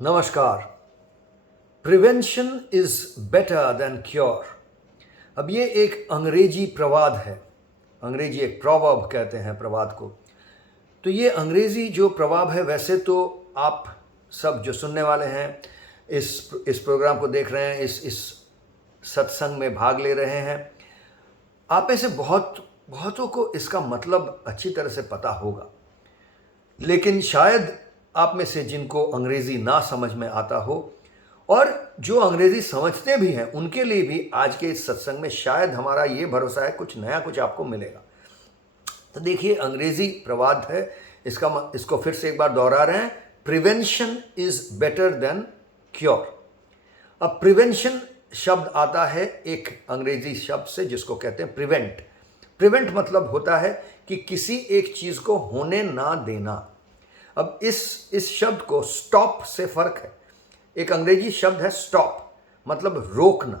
नमस्कार। Prevention is better than cure. अब ये एक अंग्रेजी प्रवाद है। अंग्रेजी एक प्रॉवर्ब कहते हैं प्रवाद को। तो ये अंग्रेजी जो प्रवाद है, वैसे तो आप सब जो सुनने वाले हैं, इस प्रोग्राम को देख रहे हैं, इस सत्संग में भाग ले रहे हैं, आप में से बहुतों को इसका मतलब अच्छी तरह से पता होगा। लेकिन शायद आप में से जिनको अंग्रेजी ना समझ में आता हो, और जो अंग्रेजी समझते भी हैं, उनके लिए भी आज के इस सत्संग में शायद हमारा ये भरोसा है कुछ नया कुछ आपको मिलेगा। तो देखिए, अंग्रेजी प्रवाद है, इसको फिर से एक बार दोहरा रहे हैं। Prevention is better than cure. अब प्रिवेंशन शब्द आता है एक अंग्रेजी शब्द से जिसको कहते हैं प्रिवेंट। प्रिवेंट मतलब होता है कि किसी एक चीज को होने ना देना। अब इस शब्द को स्टॉप से फर्क है। एक अंग्रेजी शब्द है स्टॉप, मतलब रोकना।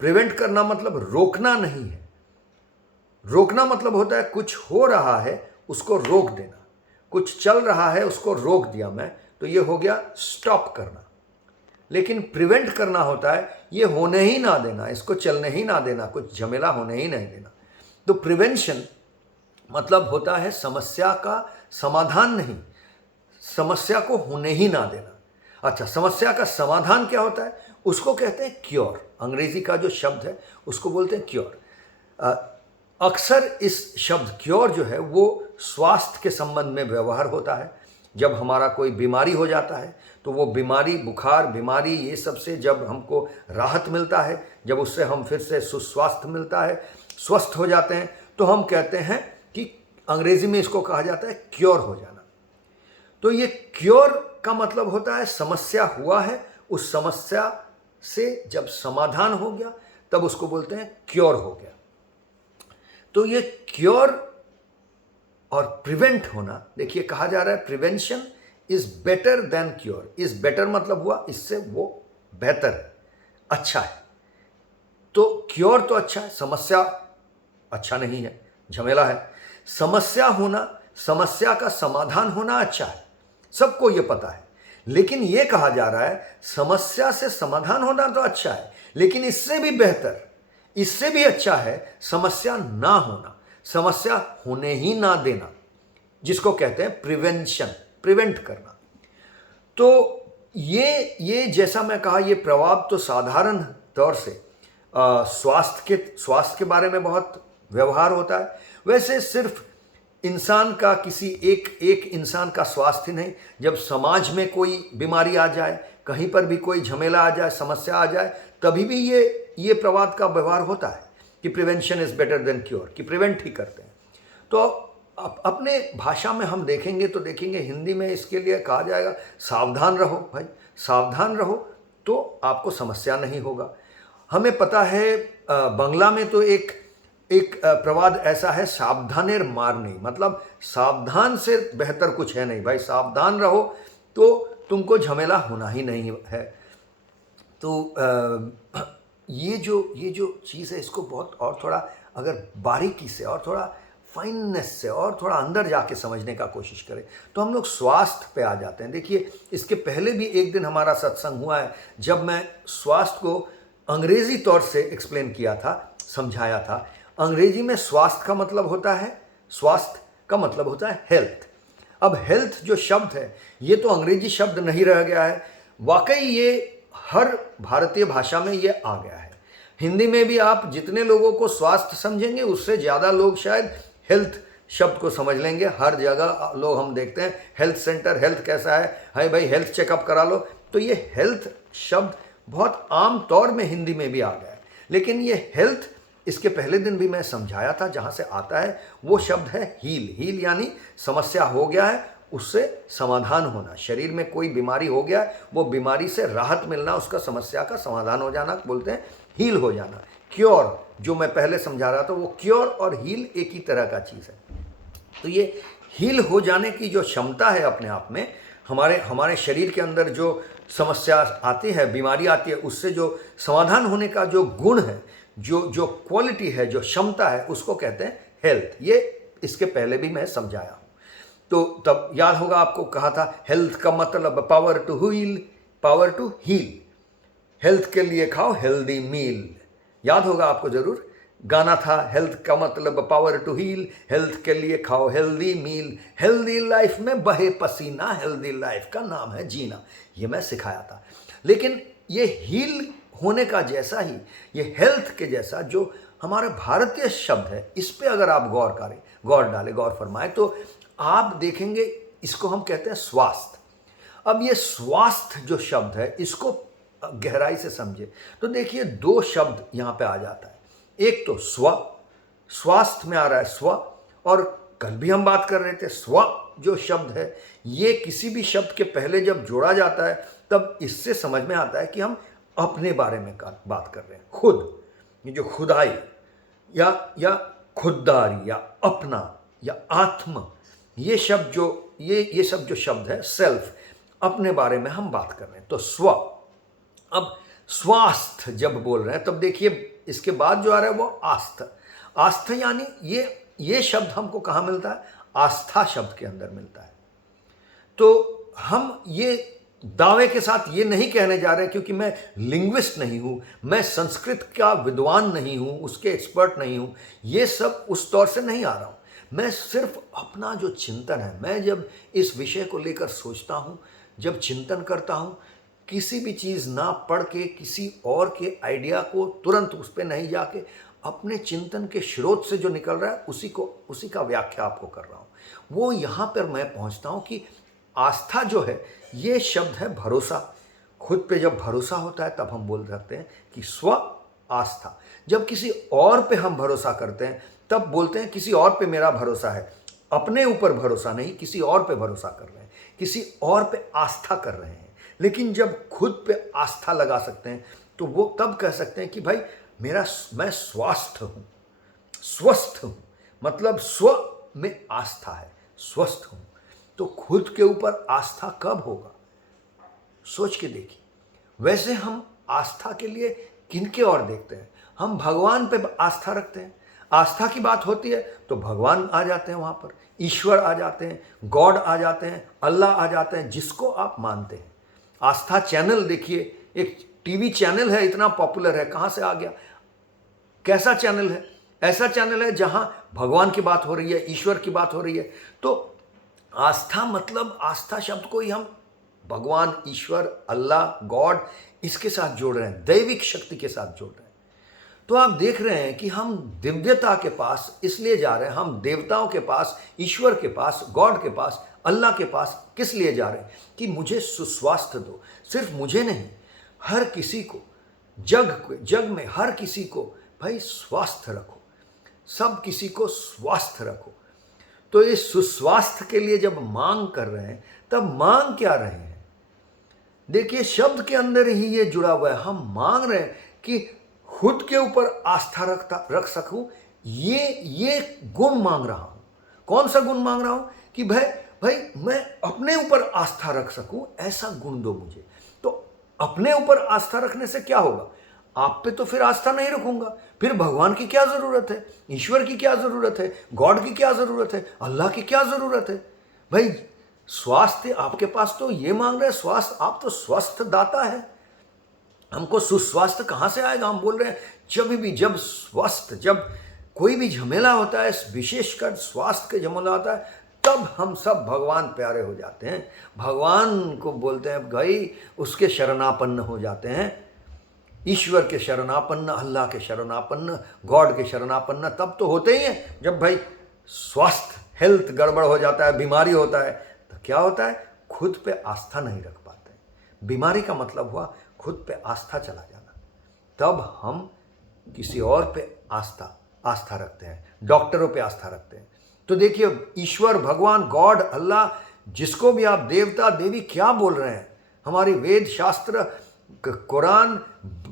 प्रिवेंट करना मतलब रोकना नहीं है। रोकना मतलब होता है कुछ हो रहा है उसको रोक देना, कुछ चल रहा है उसको रोक दिया मैं, तो ये हो गया स्टॉप करना। लेकिन प्रिवेंट करना होता है ये होने ही ना देना, इसको चलने ही ना देना, कुछ झमेला होने ही नहीं देना। तो प्रिवेंशन मतलब होता है समस्या का समाधान नहीं, समस्या को होने ही ना देना। अच्छा, समस्या का समाधान क्या होता है? उसको कहते हैं क्योर। अंग्रेजी का जो शब्द है उसको बोलते हैं क्योर। अक्सर इस शब्द क्योर जो है वो स्वास्थ्य के संबंध में व्यवहार होता है। जब हमारा कोई बीमारी हो जाता है तो वो बीमारी, बुखार, बीमारी, ये सब से जब हमको राहत मिलता है, जब उससे हम फिर से सुस्वास्थ्य मिलता है, स्वस्थ हो जाते हैं, तो हम कहते हैं कि अंग्रेजी में इसको कहा जाता है क्योर हो जाना। तो ये क्योर का मतलब होता है समस्या हुआ है, उस समस्या से जब समाधान हो गया तब उसको बोलते हैं क्योर हो गया। तो ये क्योर और प्रिवेंट होना, देखिए कहा जा रहा है prevention is better than cure. Is better मतलब हुआ इससे वो बेहतर है, अच्छा है। तो क्योर तो अच्छा है, समस्या अच्छा नहीं है, झमेला है। समस्या होना, समस्या का समाधान होना अच्छा है, सबको ये पता है। लेकिन ये कहा जा रहा है समस्या से समाधान होना तो अच्छा है, लेकिन इससे भी बेहतर, इससे भी अच्छा है समस्या ना होना, समस्या होने ही ना देना, जिसको कहते हैं प्रिवेंशन, प्रिवेंट करना। तो ये जैसा मैं कहा, ये प्रवाद तो साधारण तौर से स्वास्थ्य के बारे में बहुत व्यवहार होता है। वैसे सिर्फ इंसान का, किसी एक इंसान का स्वास्थ्य नहीं, जब समाज में कोई बीमारी आ जाए, कहीं पर भी कोई झमेला आ जाए, समस्या आ जाए, तभी भी ये प्रवाद का व्यवहार होता है कि prevention is better than cure, कि प्रिवेंट ही करते हैं। तो अपने भाषा में हम देखेंगे तो देखेंगे, हिंदी में इसके लिए कहा जाएगा सावधान रहो भाई, सावधान रहो तो आपको समस्या नहीं होगा। हमें पता है बंगला में तो एक प्रवाद ऐसा है, सावधानेर मार नहीं, मतलब सावधान से बेहतर कुछ है नहीं भाई, सावधान रहो तो तुमको झमेला होना ही नहीं है। तो ये जो चीज़ है, इसको बहुत और थोड़ा अगर बारीकी से और थोड़ा फाइननेस से और थोड़ा अंदर जाके समझने का कोशिश करें तो हम लोग स्वास्थ्य पे आ जाते हैं। देखिए, इसके पहले भी एक दिन हमारा सत्संग हुआ है जब मैं स्वास्थ्य को अंग्रेजी तौर से एक्सप्लेन किया था, समझाया था। अंग्रेजी में स्वास्थ्य का मतलब होता है, स्वास्थ्य का मतलब होता है हेल्थ। अब हेल्थ जो शब्द है ये तो अंग्रेजी शब्द नहीं रह गया है, वाकई ये हर भारतीय भाषा में ये आ गया है। हिंदी में भी आप जितने लोगों को स्वास्थ्य समझेंगे उससे ज़्यादा लोग शायद हेल्थ शब्द को समझ लेंगे। हर जगह लोग हम देखते हैं हेल्थ सेंटर, हेल्थ कैसा है भाई, हेल्थ चेकअप करा लो। तो ये हेल्थ शब्द बहुत आम तौर में हिंदी में भी आ गया है। लेकिन ये हेल्थ, इसके पहले दिन भी मैं समझाया था, जहाँ से आता है वो शब्द है हील। हील यानी समस्या हो गया है उससे समाधान होना, शरीर में कोई बीमारी हो गया है, वो बीमारी से राहत मिलना, उसका समस्या का समाधान हो जाना, बोलते हैं हील हो जाना। क्योर जो मैं पहले समझा रहा था, वो क्योर और हील एक ही तरह का चीज़ है। तो ये हील हो जाने की जो क्षमता है अपने आप में, हमारे शरीर के अंदर जो समस्या आती है, बीमारी आती है, उससे जो समाधान होने का जो गुण है, जो क्वालिटी है, जो क्षमता है, उसको कहते हैं हेल्थ। ये इसके पहले भी मैं समझाया हूँ। तो तब याद होगा आपको, कहा था हेल्थ का मतलब power to heal, power to heal, health के लिए खाओ हेल्दी मील। याद होगा आपको जरूर, गाना था हेल्थ का मतलब पावर टू हील, हेल्थ के लिए खाओ हेल्दी मील, हेल्दी लाइफ में बहे पसीना, हेल्दी लाइफ का नाम है जीना। ये मैं सिखाया था। लेकिन ये हील होने का जैसा ही, ये हेल्थ के जैसा जो हमारा भारतीय शब्द है, इस पे अगर आप गौर करें, गौर डालें, गौर फरमाएं, तो आप देखेंगे इसको हम कहते हैं स्वास्थ्य। अब ये स्वास्थ्य जो शब्द है, इसको गहराई से समझे तो देखिए दो शब्द यहां पे आ जाता है। एक तो स्व, स्वास्थ्य में आ रहा है स्व, और कल भी हम बात कर रहे थे स्व जो शब्द है, ये किसी भी शब्द के पहले जब जोड़ा जाता है तब इससे समझ में आता है कि हम अपने बारे में बात कर रहे हैं। खुद, ये जो खुदाई या खुददारी या अपना या आत्म, ये शब्द जो ये सब जो शब्द है सेल्फ, अपने बारे में हम बात कर रहे हैं। तो स्व। अब स्वास्थ्य जब बोल रहे हैं तब देखिए इसके बाद जो आ रहा है वो आस्था। आस्था यानी ये शब्द हमको कहाँ मिलता है? आस्था शब्द के अंदर मिलता है। तो हम ये दावे के साथ ये नहीं कहने जा रहे हैं, क्योंकि मैं लिंग्विस्ट नहीं हूँ, मैं संस्कृत का विद्वान नहीं हूँ, उसके एक्सपर्ट नहीं हूँ, ये सब उस तौर से नहीं आ रहा हूँ। मैं सिर्फ अपना जो चिंतन है, मैं जब इस विषय को लेकर सोचता हूँ, जब चिंतन करता हूँ, किसी भी चीज़ ना पढ़ के किसी और के आइडिया को तुरंत उस पर नहीं जाके अपने चिंतन के स्रोत से जो निकल रहा है उसी का व्याख्या आपको कर रहा हूँ। वो यहाँ पर मैं पहुँचता हूँ कि आस्था जो है ये शब्द है भरोसा। खुद पे जब भरोसा होता है तब हम बोल सकते हैं कि स्व आस्था। जब किसी और पे हम भरोसा करते हैं तब बोलते हैं किसी और पे मेरा भरोसा है। अपने ऊपर भरोसा नहीं, किसी और पे भरोसा कर रहे हैं, किसी और पे आस्था कर रहे हैं। लेकिन जब खुद पे आस्था लगा सकते हैं तो वो तब कह सकते हैं कि भाई मैं स्वस्थ हूँ, स्वस्थ हूँ, मतलब स्व में आस्था है, स्वस्थ हूँ। तो खुद के ऊपर आस्था कब होगा? सोच के देखिए। वैसे हम आस्था के लिए किनके और देखते हैं? हम भगवान पे आस्था रखते हैं। आस्था की बात होती है तो भगवान आ जाते हैं, वहाँ पर ईश्वर आ जाते हैं, गॉड आ जाते हैं, अल्लाह आ जाते हैं, जिसको आप मानते हैं। आस्था चैनल देखिए, एक टीवी चैनल है, इतना पॉपुलर है, कहाँ से आ गया? कैसा चैनल है? ऐसा चैनल है जहाँ भगवान की बात हो रही है, ईश्वर की बात हो रही है। तो आस्था मतलब आस्था शब्द को ही हम भगवान, ईश्वर, अल्लाह, गॉड इसके साथ जोड़ रहे हैं, दैविक शक्ति के साथ जोड़ रहे हैं। तो आप देख रहे हैं कि हम दिव्यता के पास इसलिए जा रहे हैं, हम देवताओं के पास, ईश्वर के पास, गॉड के पास, अल्लाह के पास किस लिए जा रहे हैं? कि मुझे सुस्वास्थ्य दो। सिर्फ मुझे नहीं, हर किसी को, जग में हर किसी को भाई स्वास्थ्य रखो, सब किसी को स्वास्थ्य रखो। तो इस सुस्वास्थ्य के लिए जब मांग कर रहे हैं तब मांग क्या रहे हैं? देखिए शब्द के अंदर ही ये जुड़ा हुआ है। हम मांग रहे हैं कि खुद के ऊपर आस्था रख सकूं, ये गुण मांग रहा हूं। कौन सा गुण मांग रहा हूं? कि भाई मैं अपने ऊपर आस्था रख सकूं, ऐसा गुण दो मुझे। तो अपने ऊपर आस्था रखने से क्या होगा? आप पे तो फिर आस्था नहीं रखूंगा, फिर भगवान की क्या जरूरत है, ईश्वर की क्या जरूरत है, गॉड की क्या जरूरत है, अल्लाह की क्या जरूरत है? भाई स्वास्थ्य आपके पास तो ये मांग रहे हैं, स्वास्थ्य, आप तो स्वस्थ दाता है। हमको सुस्वास्थ्य कहाँ से आएगा? हम बोल रहे हैं जब कोई भी झमेला होता है, विशेषकर स्वास्थ्य के झमेला होता है, तब हम सब भगवान प्यारे हो जाते हैं, भगवान को बोलते हैं भाई, उसके शरणापन्न हो जाते हैं, ईश्वर के शरणापन्न, अल्लाह के शरणापन्न, गॉड के शरणापन्न तब तो होते ही हैं जब भाई स्वास्थ्य, हेल्थ गड़बड़ हो जाता है, बीमारी होता है। तो क्या होता है? खुद पे आस्था नहीं रख पाते। बीमारी का मतलब हुआ खुद पे आस्था चला जाना। तब हम किसी और पे आस्था रखते हैं, डॉक्टरों पे आस्था रखते हैं। तो देखिए ईश्वर, भगवान, गॉड, अल्लाह, जिसको भी आप देवता देवी क्या बोल रहे हैं, हमारी वेद शास्त्र, कुरान,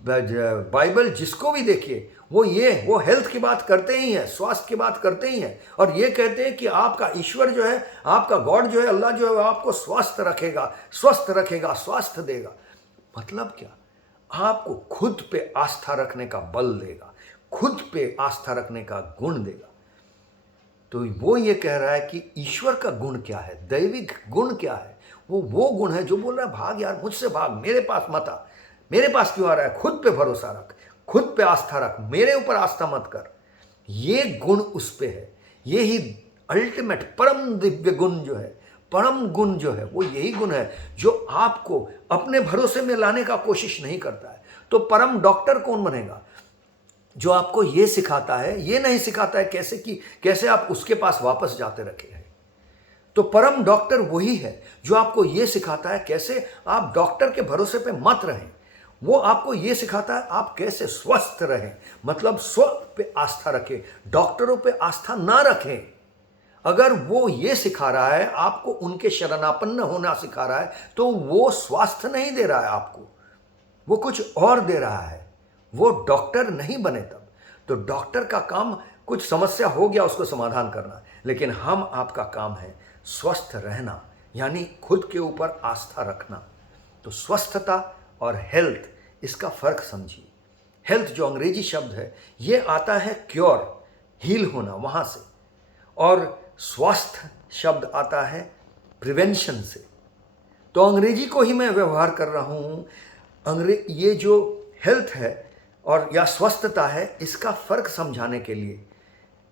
बाइबल, जिसको भी देखिए वो हेल्थ की बात करते ही हैं, स्वास्थ्य की बात करते ही हैं, और ये कहते हैं कि आपका ईश्वर जो है, आपका गॉड जो है, अल्लाह जो है, वो आपको स्वस्थ रखेगा, स्वास्थ्य देगा। मतलब क्या? आपको खुद पे आस्था रखने का बल देगा, खुद पे आस्था रखने का गुण देगा। तो वो ये कह रहा है कि ईश्वर का गुण क्या है, दैविक गुण क्या है? वो गुण है जो बोल रहा है भाग यार, मुझसे भाग, मेरे पास मत आ, मेरे पास क्यों आ रहा है, खुद पे भरोसा रख, खुद पे आस्था रख, मेरे ऊपर आस्था मत कर। ये गुण उस पे है। ये ही अल्टीमेट परम दिव्य गुण जो है, परम गुण जो है, वो यही गुण है जो आपको अपने भरोसे में लाने का कोशिश नहीं करता है। तो परम डॉक्टर कौन बनेगा? जो आपको ये सिखाता है, ये नहीं सिखाता है कैसे आप उसके पास वापस जाते रखे हैं। तो परम डॉक्टर वही है जो आपको ये सिखाता है कैसे आप डॉक्टर के भरोसे पे मत रहें। वो आपको ये सिखाता है आप कैसे स्वस्थ रहें, मतलब स्व पे आस्था रखें, डॉक्टरों पे आस्था ना रखें। अगर वो ये सिखा रहा है, आपको उनके शरणापन्न होना सिखा रहा है, तो वो स्वास्थ्य नहीं दे रहा है आपको, वो कुछ और दे रहा है। वो डॉक्टर नहीं बने तब। तो डॉक्टर का काम कुछ समस्या हो गया उसको समाधान करना, लेकिन आपका काम है स्वस्थ रहना, यानी खुद के ऊपर आस्था रखना। तो स्वस्थता और हेल्थ, इसका फर्क समझिए। हेल्थ जो अंग्रेजी शब्द है, ये आता है क्योर, हील होना, वहाँ से, और स्वास्थ्य शब्द आता है प्रिवेंशन से। तो अंग्रेजी को ही मैं व्यवहार कर रहा हूँ। ये जो हेल्थ है और या स्वस्थता है, इसका फर्क समझाने के लिए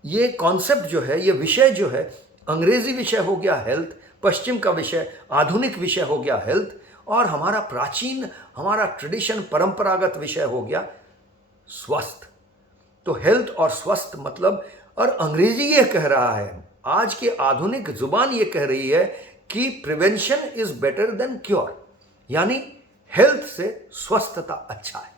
ये कॉन्सेप्ट जो है, ये विषय जो है, अंग्रेजी विषय हो गया हेल्थ, पश्चिम का विषय, आधुनिक विषय हो गया हेल्थ, और हमारा प्राचीन, हमारा ट्रेडिशन, परंपरागत विषय हो गया स्वस्थ। तो हेल्थ और स्वस्थ मतलब, और अंग्रेजी ये कह रहा है, आज की आधुनिक जुबान ये कह रही है कि prevention is better than cure, यानी हेल्थ से स्वस्थता अच्छा है।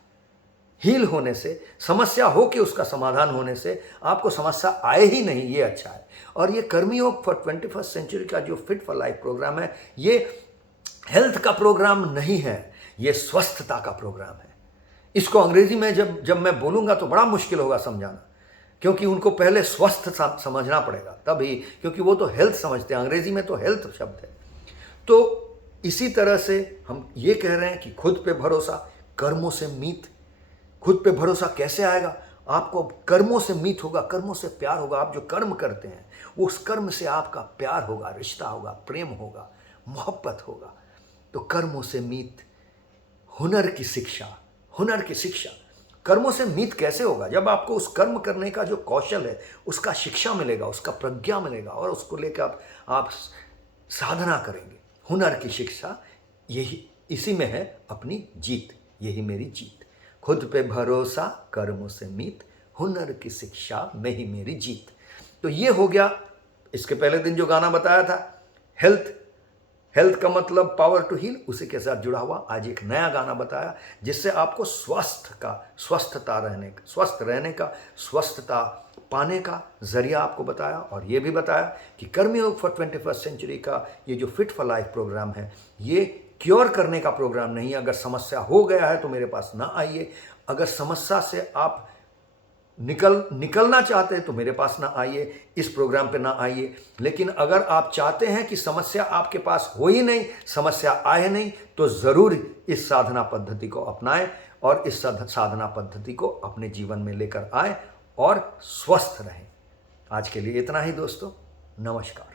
हील होने से, समस्या हो कि उसका समाधान होने से, आपको समस्या आए ही नहीं, ये अच्छा है। और ये कर्मयोग फॉर 21st सेंचुरी का जो फिट फॉर लाइफ प्रोग्राम है, ये हेल्थ का प्रोग्राम नहीं है, ये स्वस्थता का प्रोग्राम है। इसको अंग्रेजी में जब मैं बोलूँगा तो बड़ा मुश्किल होगा समझाना, क्योंकि उनको पहले स्वस्थ समझना पड़ेगा तभी, क्योंकि वो तो हेल्थ समझते हैं, अंग्रेजी में तो हेल्थ शब्द है। तो इसी तरह से हम ये कह रहे हैं कि खुद पे भरोसा, कर्मों से मीत। खुद पे भरोसा कैसे आएगा? आपको कर्मों से मीत होगा, कर्मों से प्यार होगा। आप जो कर्म करते हैं, उस कर्म से आपका प्यार होगा, रिश्ता होगा, प्रेम होगा, मोहब्बत होगा। तो कर्मों से मीत, हुनर की शिक्षा, हुनर की शिक्षा। कर्मों से मीत कैसे होगा? जब आपको उस कर्म करने का जो कौशल है, उसका शिक्षा मिलेगा, उसका प्रज्ञा मिलेगा, और उसको लेकर आप साधना करेंगे। हुनर की शिक्षा, यही इसी में है अपनी जीत, यही मेरी जीत। खुद पे भरोसा, कर्मों से मीत, हुनर की शिक्षा में ही मेरी जीत। तो ये हो गया इसके पहले दिन जो गाना बताया था, हेल्थ। हेल्थ का मतलब पावर टू हील, उसी के साथ जुड़ा हुआ आज एक नया गाना बताया, जिससे आपको स्वस्थ रहने का, स्वस्थता पाने का जरिया आपको बताया। और ये भी बताया कि कर्मयोग फॉर 21st सेंचुरी का ये जो फिट फॉर लाइफ प्रोग्राम है, ये क्योर करने का प्रोग्राम नहीं है। अगर समस्या हो गया है तो मेरे पास ना आइए। अगर समस्या से आप निकलना चाहते हैं तो मेरे पास ना आइए, इस प्रोग्राम पे ना आइए। लेकिन अगर आप चाहते हैं कि समस्या आपके पास हो ही नहीं, समस्या आए नहीं, तो ज़रूर इस साधना पद्धति को अपनाएं और इस साधना पद्धति को अपने जीवन में लेकर आए और स्वस्थ रहें। आज के लिए इतना ही दोस्तों, नमस्कार।